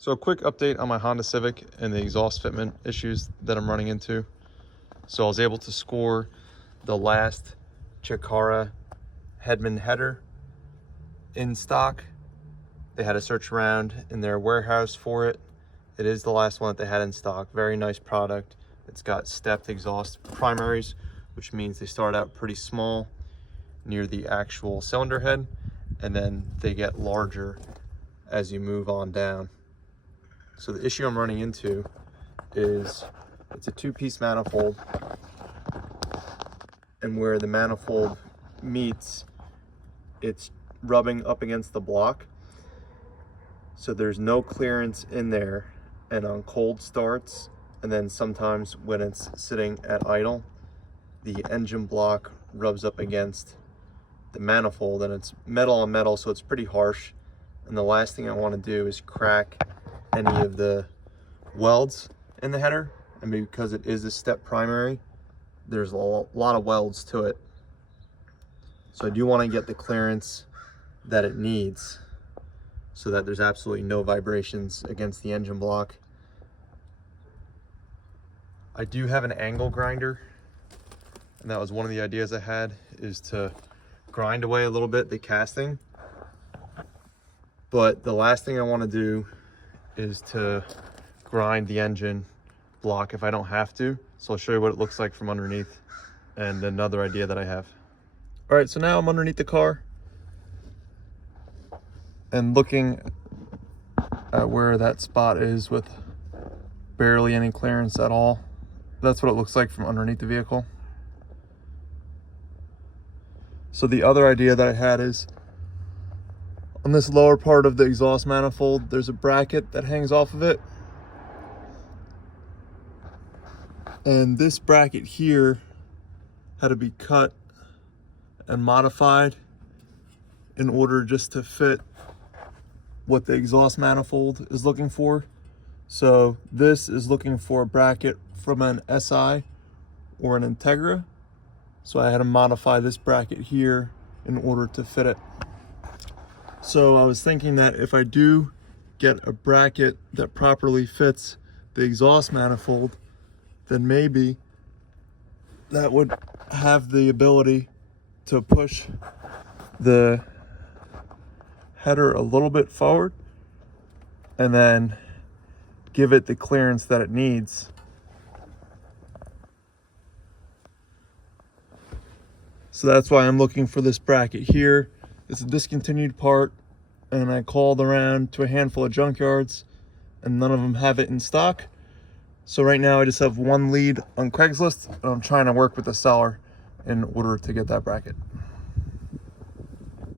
So a quick update on my Honda Civic and the exhaust fitment issues that I'm running into. So I was able to score the last Chikara Hedman header in stock. They had to search around in their warehouse for it. It is the last one that they had in stock. Very nice product. It's got stepped exhaust primaries, which means they start out pretty small near the actual cylinder head, and then they get larger as you move on down. So the issue I'm running into is it's a two-piece manifold, and where the manifold meets, it's rubbing up against the block. So there's no clearance in there, and on cold starts, and then sometimes when it's sitting at idle, the engine block rubs up against the manifold, and it's metal on metal, so it's pretty harsh. And the last thing I want to do is crack any of the welds in the header, and because it is a step primary, there's a lot of welds to it. So I do want to get the clearance that it needs so that there's absolutely no vibrations against the engine block. I do have an angle grinder, and that was one of the ideas I had, is to grind away a little bit the casting. But the last thing I want to do is to grind the engine block if I don't have to. So I'll show you what it looks like from underneath, and another idea that I have. All right, so now I'm underneath the car and looking at where that spot is with barely any clearance at all. That's what it looks like from underneath the vehicle. So the other idea that I had is on this lower part of the exhaust manifold, there's a bracket that hangs off of it. And this bracket here had to be cut and modified in order just to fit what the exhaust manifold is looking for. So this is looking for a bracket from an SI or an Integra. So I had to modify this bracket here in order to fit it. So I was thinking that if I do get a bracket that properly fits the exhaust manifold, then maybe that would have the ability to push the header a little bit forward and then give it the clearance that it needs. So that's why I'm looking for this bracket here. It's a discontinued part, and I called around to a handful of junkyards, and none of them have it in stock. So right now I just have one lead on Craigslist, and I'm trying to work with the seller in order to get that bracket.